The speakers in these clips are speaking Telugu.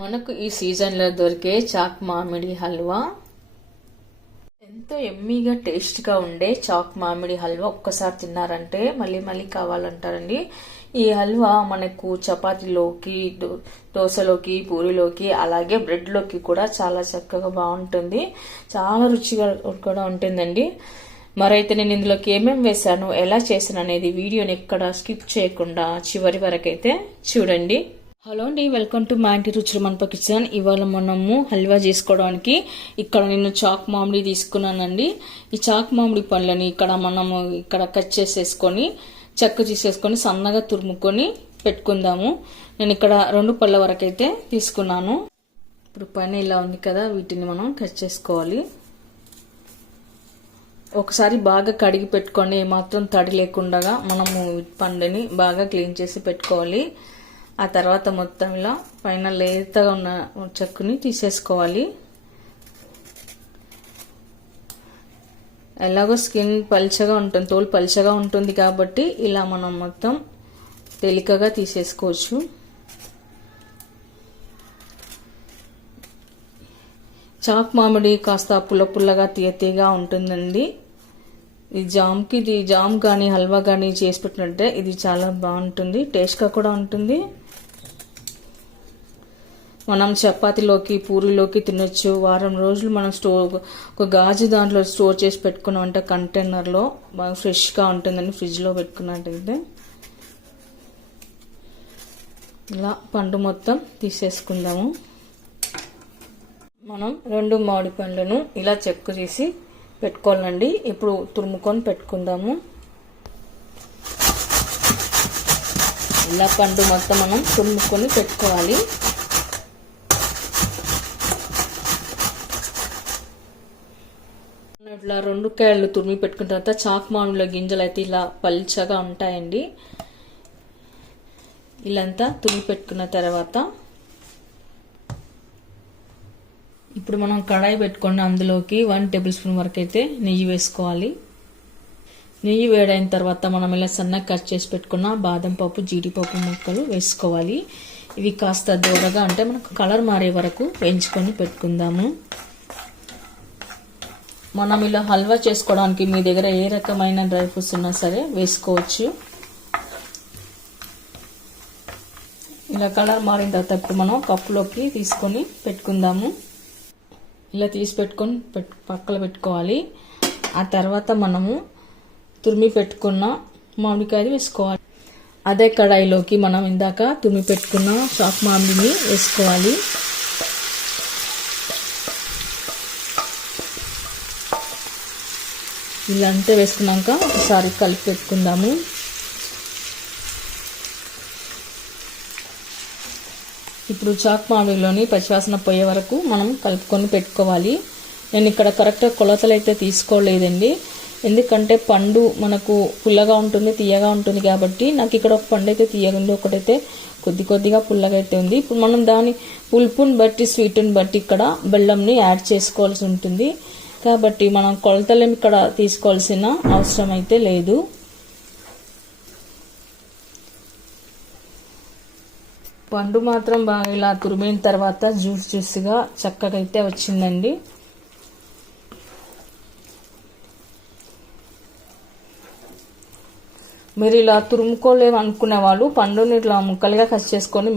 మనకు ఈ సీజన్లో దొరికే చాక్ మామిడి హల్వా ఎంతో ఎమ్మీగా టేస్ట్గా ఉండే చాక్ మామిడి హల్వా ఒక్కసారి తిన్నారంటే మళ్ళీ మళ్ళీ కావాలంటారండి. ఈ హల్వా మనకు చపాతీలోకి, దోశలోకి, పూరిలోకి, అలాగే బ్రెడ్లోకి కూడా చాలా చక్కగా బాగుంటుంది. చాలా రుచిగా కూడా ఉంటుందండి. మరైతే నేను ఇందులోకి ఏమేమి వేసాను, ఎలా చేశాను అనేది వీడియోని ఎక్కడ స్కిప్ చేయకుండా చివరి వరకైతే చూడండి. హలో అండి, వెల్కమ్ టు మా ఇంటి రుచులు మనప కిచెన్. ఇవాళ మనము హల్వా చేసుకోవడానికి ఇక్కడ నేను చాక్ మామిడి తీసుకున్నానండి. ఈ చాక్ మామిడి పళ్ళని ఇక్కడ కట్ చేసేసుకొని చెక్క తీసేసుకొని సన్నగా తురుముకొని పెట్టుకుందాము. నేను ఇక్కడ 2 పళ్ళ వరకు అయితే తీసుకున్నాను. ఇప్పుడు పైన ఇలా ఉంది కదా, వీటిని మనం కట్ చేసుకోవాలి. ఒకసారి బాగా కడిగి పెట్టుకోండి, ఏమాత్రం తడి లేకుండా మనము పండుని బాగా క్లీన్ చేసి పెట్టుకోవాలి. ఆ తర్వాత మొత్తం ఇలా పైన లేతగా ఉన్న చెక్కుని తీసేసుకోవాలి. ఎలాగో స్కిన్ పల్చగా ఉంటుంది, తోలు పల్చగా ఉంటుంది కాబట్టి ఇలా మనం మొత్తం తేలికగా తీసేసుకోవచ్చు. చాక్ మామిడి కాస్త పుల్లగా తీయగా ఉంటుందండి. ఇది జామ్ కానీ హల్వా కానీ చేసి పెట్టినట్టే ఇది చాలా బాగుంటుంది, టేస్ట్గా కూడా ఉంటుంది. మనం చపాతీలోకి, పూరీలోకి తినొచ్చు. వారం రోజులు మనం ఒక గాజు దాంట్లో స్టోర్ చేసి పెట్టుకున్నామంటే కంటైనర్లో బాగా ఫ్రెష్గా ఉంటుందని ఫ్రిడ్జ్లో పెట్టుకున్నట్టయితే. ఇలా పండు మొత్తం తీసేసుకుందాము. మనం 2 మామిడి పండ్లను ఇలా చెక్కు తీసి పెట్టుకోవాలండి. ఇప్పుడు తురుముకొని పెట్టుకుందాము. ఇలా పండు మొత్తం మనం తురుముకొని పెట్టుకోవాలి. ఇట్లా 2 కాయలు తురిమి పెట్టుకున్న తర్వాత చాక్ మామిడిలో గింజలు అయితే ఇలా పల్చగా ఉంటాయండి. ఇలాంతా తురిమి పెట్టుకున్న తర్వాత ఇప్పుడు మనం కడాయి పెట్టుకొని అందులోకి 1 టేబుల్ స్పూన్ వరకు అయితే నెయ్యి వేసుకోవాలి. నెయ్యి వేడైన తర్వాత మనం ఇలా సన్నగా కట్ చేసి పెట్టుకున్న బాదం పప్పు, జీడిపప్పు ముక్కలు వేసుకోవాలి. ఇవి కాస్త దూరగా అంటే మనకు కలర్ మారే వరకు వేయించుకొని పెట్టుకుందాము. మనం ఇలా హల్వా చేసుకోవడానికి మీ దగ్గర ఏ రకమైన డ్రై ఫ్రూట్స్ ఉన్నా సరే వేసుకోవచ్చు. ఇలా కలర్ మారిన తర్వాత ఇప్పుడు మనం కప్పులోకి తీసుకొని పెట్టుకుందాము. ఇలా తీసి పెట్టుకొని పక్కన పెట్టుకోవాలి. ఆ తర్వాత మనము తురిమి పెట్టుకున్న మామిడికాయ వేసుకోవాలి. అదే కడాయిలోకి మనం ఇందాక తురిమి పెట్టుకున్న చాక్ మామిడిని వేసుకోవాలి. ఇలా అంతే వేసుకున్నాక ఒకసారి కలిపి పెట్టుకుందాము. ఇప్పుడు చాక్ మామిడిలోని పచ్చివాసన పోయే వరకు మనం కలుపుకొని పెట్టుకోవాలి. నేను ఇక్కడ కరెక్ట్గా కొలతలు అయితే తీసుకోలేదండి, ఎందుకంటే పండు మనకు పుల్లగా ఉంటుంది, తీయగా ఉంటుంది కాబట్టి నాకు ఇక్కడ ఒక పండు అయితే తీయగా ఉంది, ఒకటైతే కొద్దిగా పుల్లగా అయితే ఉంది. ఇప్పుడు మనం దాని పులుపుని బట్టి, స్వీట్ని బట్టి ఇక్కడ బెల్లంని యాడ్ చేసుకోవాల్సి ఉంటుంది కాబట్టి మనం కొలతలు ఇక్కడ తీసుకోవాల్సిన అవసరం అయితే లేదు. పండు మాత్రం బాగా ఇలా తురిమిన తర్వాత జ్యూస్గా చక్కగా అయితే వచ్చిందండి. మీరు ఇలా తురుముకోలేము అనుకునే వాళ్ళు పండుని ఇట్లా ముక్కలుగా కట్ చేసుకొని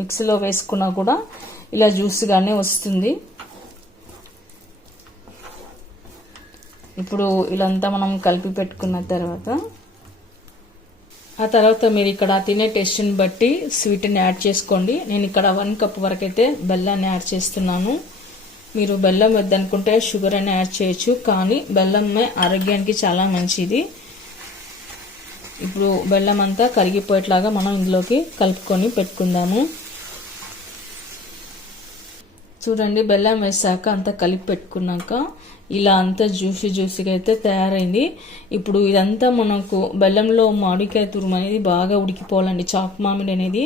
మిక్సీలో వేసుకున్నా కూడా ఇలా జ్యూస్గానే వస్తుంది. ఇప్పుడు ఇలాంతా మనం కలిపి పెట్టుకున్న తర్వాత ఆ తర్వాత మీరు ఇక్కడ తినే టేస్ట్ని బట్టి స్వీట్ని యాడ్ చేసుకోండి. నేను ఇక్కడ 1 కప్ వరకు అయితే బెల్లాన్ని యాడ్ చేస్తున్నాను. మీరు బెల్లం వద్దనుకుంటే షుగర్ అని యాడ్ చేయొచ్చు, కానీ బెల్లమే ఆరోగ్యానికి చాలా మంచిది. ఇప్పుడు బెల్లం అంతా కరిగిపోయేట్లాగా మనం ఇందులోకి కలుపుకొని పెట్టుకుందాము. చూడండి, బెల్లం వేసాక అంతా కలిపి పెట్టుకున్నాక ఇలా అంతా జ్యూసీగా అయితే తయారైంది. ఇప్పుడు ఇదంతా మనకు బెల్లంలో మామిడికాయ తురుము అనేది బాగా ఉడికిపోవాలండి. చాక్ మామిడి అనేది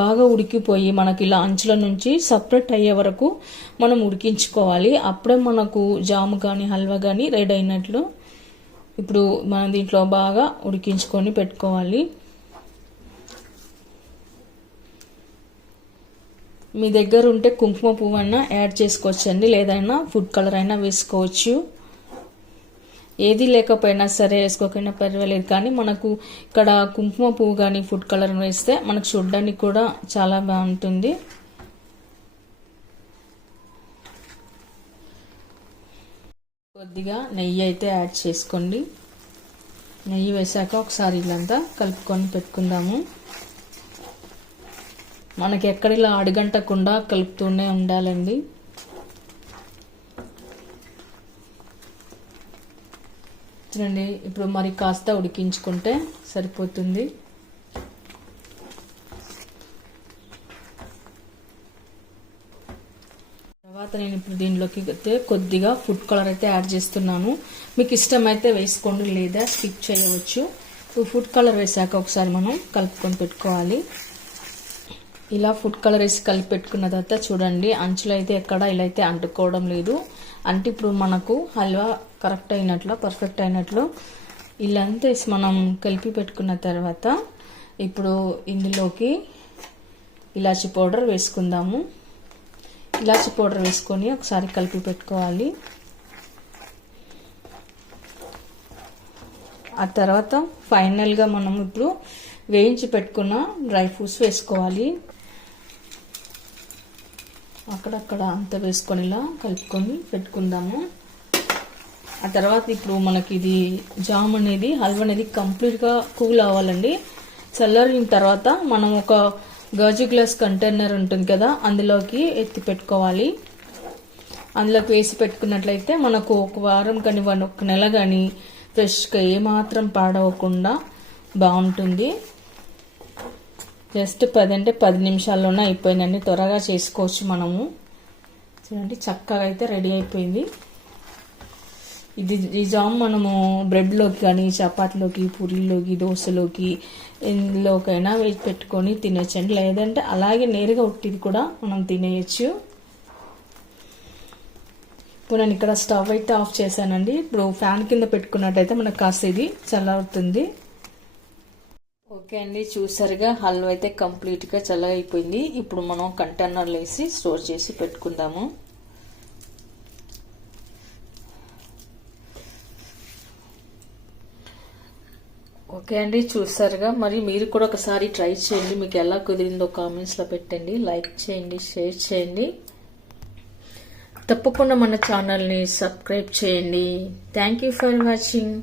బాగా ఉడికిపోయి మనకి ఇలా అంచుల నుంచి సపరేట్ అయ్యే వరకు మనం ఉడికించుకోవాలి. అప్పుడే మనకు జాము కానీ హల్వా కానీ రెడీ అయినట్లు. ఇప్పుడు మనం దీంట్లో బాగా ఉడికించుకొని పెట్టుకోవాలి. మీ దగ్గర ఉంటే కుంకుమ పువ్వు అయినా యాడ్ చేసుకోవచ్చండి, లేదైనా ఫుడ్ కలర్ అయినా వేసుకోవచ్చు. ఏది లేకపోయినా సరే వేసుకోకపోయినా పర్వాలేదు, కానీ మనకు ఇక్కడ కుంకుమ పువ్వు కానీ ఫుడ్ కలర్ వేస్తే మనకు చూడడానికి కూడా చాలా బాగుంటుంది. కొద్దిగా నెయ్యి అయితే యాడ్ చేసుకోండి. నెయ్యి వేసాక ఒకసారి ఇలాంతా కలుపుకొని పెట్టుకుందాము. మనకి ఎక్కడ ఇలా అడుగంటకుండా కలుపుతూనే ఉండాలండి. చూడండి, ఇప్పుడు మరి కాస్త ఉడికించుకుంటే సరిపోతుంది. తర్వాత నేను ఇప్పుడు దీనిలోకి కొద్దిగా ఫుడ్ కలర్ అయితే యాడ్ చేస్తున్నాను. మీకు ఇష్టమైతే వేసుకోండి, లేదా స్కిప్ చేయవచ్చు. ఇప్పుడు ఫుడ్ కలర్ వేసాక ఒకసారి మనం కలుపుకొని పెట్టుకోవాలి. ఇలా ఫుడ్ కలర్ వేసి కలిపి పెట్టుకున్న తర్వాత చూడండి, అంచులు అయితే ఎక్కడ ఇలా అయితే అంటుకోవడం లేదు. అంటే ఇప్పుడు మనకు హల్వా కరెక్ట్ అయినట్లు, పర్ఫెక్ట్ అయినట్లు ఇల్లంతా వేసి మనం కలిపి పెట్టుకున్న తర్వాత ఇప్పుడు ఇందులోకి ఇలాచి పౌడర్ వేసుకుందాము. ఇలాచి పౌడర్ వేసుకొని ఒకసారి కలిపి పెట్టుకోవాలి. ఆ తర్వాత ఫైనల్గా మనం ఇప్పుడు వేయించి పెట్టుకున్న డ్రై ఫ్రూట్స్ వేసుకోవాలి. అక్కడక్కడ అంతా వేసుకొని ఇలా కలుపుకొని పెట్టుకుందాము. ఆ తర్వాత ఇప్పుడు మనకి ఇది జామ్ అనేది, హల్వా అనేది కంప్లీట్గా కూల్ అవ్వాలండి. చల్లారిన తర్వాత మనం ఒక గాజు గ్లాస్ కంటైనర్ ఉంటుంది కదా, అందులోకి ఎత్తి పెట్టుకోవాలి. అందులోకి వేసి పెట్టుకున్నట్లయితే మనకు ఒక వారం కానీ ఒక నెల కానీ ఫ్రెష్గా ఏమాత్రం పాడవకుండా బాగుంటుంది. జస్ట్ 10 నిమిషాల్లోనే అయిపోయిందండి, త్వరగా చేసుకోవచ్చు మనము. చూడండి, చక్కగా అయితే రెడీ అయిపోయింది. ఈ జామ్ మనము బ్రెడ్లోకి కానీ, చపాతీలోకి, పూరీలోకి, దోశలోకి ఎందులోకైనా వేసి పెట్టుకొని తినొచ్చండి, లేదంటే అలాగే నేరుగా ఉట్టిది కూడా మనం తినేయచ్చు. ఇప్పుడు నేను ఇక్కడ స్టవ్ అయితే ఆఫ్ చేశానండి. ఇప్పుడు ఫ్యాన్ కింద పెట్టుకున్నట్టయితే మనకు కాస్త ఇది చల్లవుతుంది. ఓకే అండి, చూసారుగా హల్వా అయితే కంప్లీట్గా చల్లగైపోయింది. ఇప్పుడు మనం కంటైనర్లో వేసి స్టోర్ చేసి పెట్టుకుందాము. ఓకే అండి, చూసారుగా. మరి మీరు కూడా ఒకసారి ట్రై చేయండి. మీకు ఎలా కుదిరిందో కామెంట్స్లో పెట్టండి, లైక్ చేయండి, షేర్ చేయండి. తప్పకుండా మన ఛానల్ని సబ్స్క్రైబ్ చేయండి. Thank you for watching.